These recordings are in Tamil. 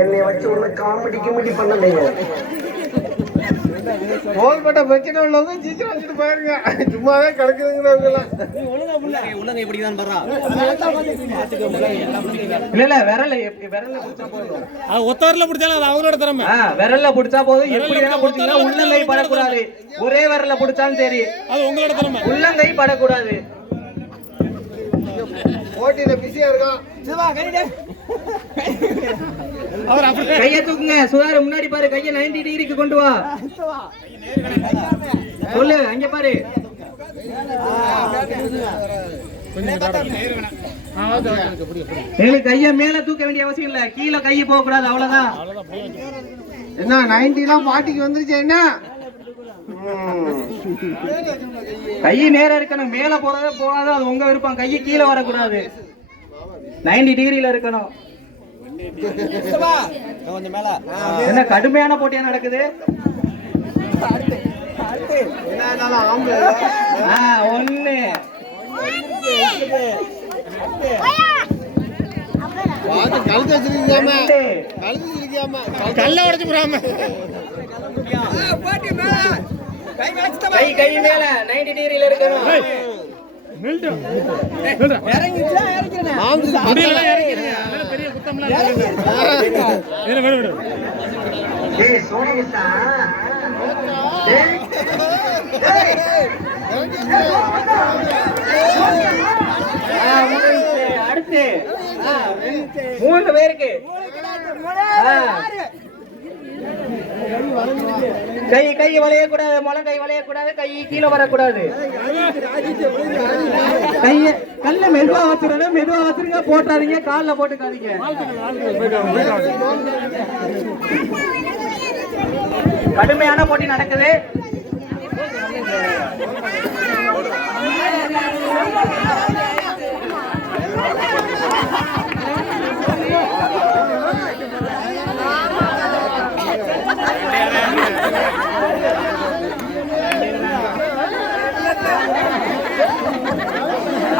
என்னை வச்சு ஒண்ணு காமெடி கிமெடி பண்ணலையே. தோள்பட்ட பிரச்சனை உள்ளவங்க சீக்கிரம் வச்சுட்டு போயிருங்க. சும்மாவே கிடக்குதுங்கிறவங்க எல்லாம் இல்ல இல்ல விரல எப்~ விரல்ல பிடிச்சா போதும். ஒத்தவரில் பிடிச்சாலும் அது அவங்களோட திறமை. விரல்ல பிடிச்சா போதும். எப்படி வேணா பிடிச்சீங்கன்னா உள்ளங்கை படக்கூடாது. ஒரே விரல்ல பிடிச்சாலும் சரி. அது உங்களோட திறமை. உள்ளங்கை படக்கூடாது. போட்டியில பிஸியா இருக்கான். அவர் அப்படி கைய தூக்குங்க சுதார முன்னாடி பாரு கைய 90 டிகிரிக்கு கொண்டு வா. சொல்லு அங்க பாரு. கைய மேல தூக்க வேண்டிய அவசியம் இல்ல. கீழே கைய போக கூடாது அவ்வளவுதான். என்ன நைன்டி எல்லாம் பாட்டிக்கு வந்துருச்சு என்ன. கை நேரா இருக்கணும். மேல போறதே போகாது அது உங்க விருப்பம். கை கீழே வரக்கூடாது. 90 டிகிரில இருக்கணும். என்ன கடுமையான போட்டியா நடக்குது? ஒண்ணு. கழுத்து வச்சிருக்காம. கழுத்து வச்சிருக்காம கல்ல உடச்சு போடாம கை மேல. 90 டிகிரில இருக்கணும். பெரிய. அடுத்து மூணு பேருக்கு. கை கை வளையக்கூடாது முழங்கை வளையக்கூடாது கை கீழே வரக்கூடாது. கைய கல்ல மெதுவா வச்சிருங்க மெதுவா வச்சிருங்க போட்டாதீங்க காலில் போட்டுக்காதீங்க. கடுமையான போட்டி நடக்குது.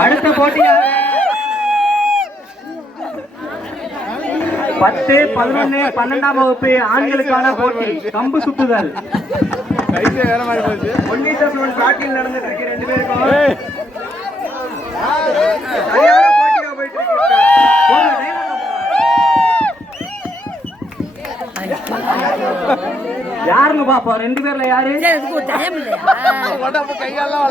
அடுத்த போட்டியாக பத்து பதினொன்னு பன்னெண்டாம் வகுப்பு ஆண்களுக்கான போட்டி. கம்பு சுத்துதல். நடந்துட்டு இருக்கு ரெண்டு பேருக்கும். யாருன்னு பாப்போம் ரெண்டு பேர்ல யாரு? கையெல்லாம்.